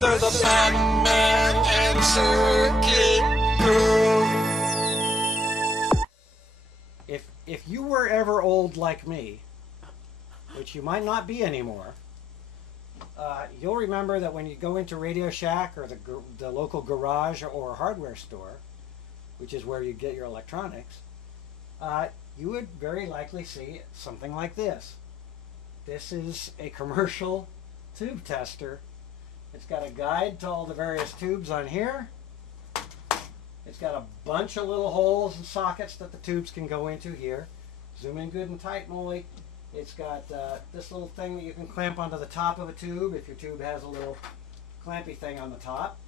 They're the Batman and Circuit Girl. If you were ever old like me, which you might not be anymore, you'll remember that when you go into Radio Shack or the local garage or hardware store, which is where you get your electronics, you would very likely see something like this. This is a commercial tube tester. It's got a guide to all the various tubes on here. It's got a bunch of little holes and sockets that the tubes can go into here. Zoom in good and tight, Molly. It's got this little thing that you can clamp onto the top of a tube if your tube has a little clampy thing on the top.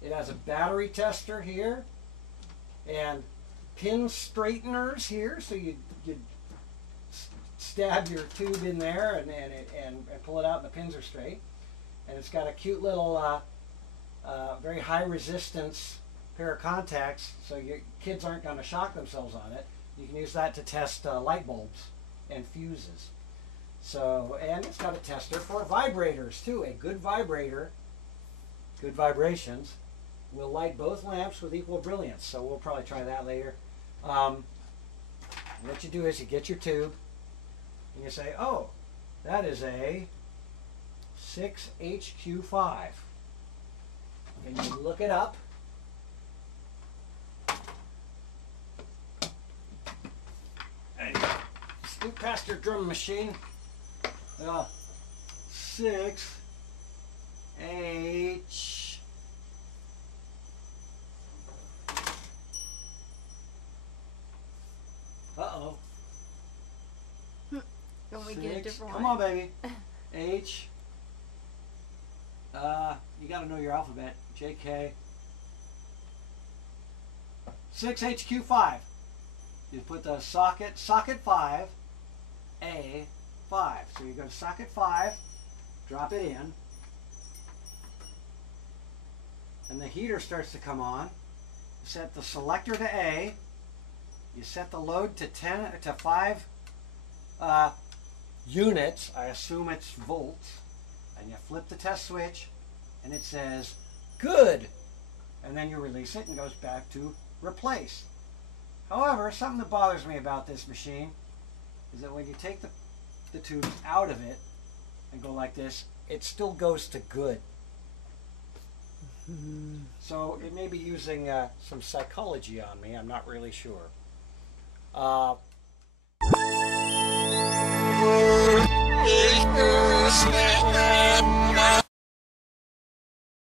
It has a battery tester here and pin straighteners here, so you stab your tube in there and pull it out and the pins are straight. And it's got a cute little very high resistance pair of contacts, so your kids aren't going to shock themselves on it. You can use that to test light bulbs and fuses. So, and it's got a tester for vibrators too. A good vibrator, good vibrations, will light both lamps with equal brilliance. So we'll probably try that later. What you do is you get your tube and you say, oh, that is a 6HQ5. And you look it up. And you scoot past your drum machine. 6H. Uh-oh. Can we get a different Come one? on, baby. H. You got to know your alphabet. JK. 6HQ5. You put the socket 5, A 5. So you go to socket 5, drop it in, and the heater starts to come on. You set the selector to A. You set the load to 5 units. I assume it's volts. And you flip the test switch, and it says good. And then you release it and it goes back to replace. However, something that bothers me about this machine is that when you take the tubes out of it and go like this, it still goes to good. So it may be using some psychology on me. I'm not really sure.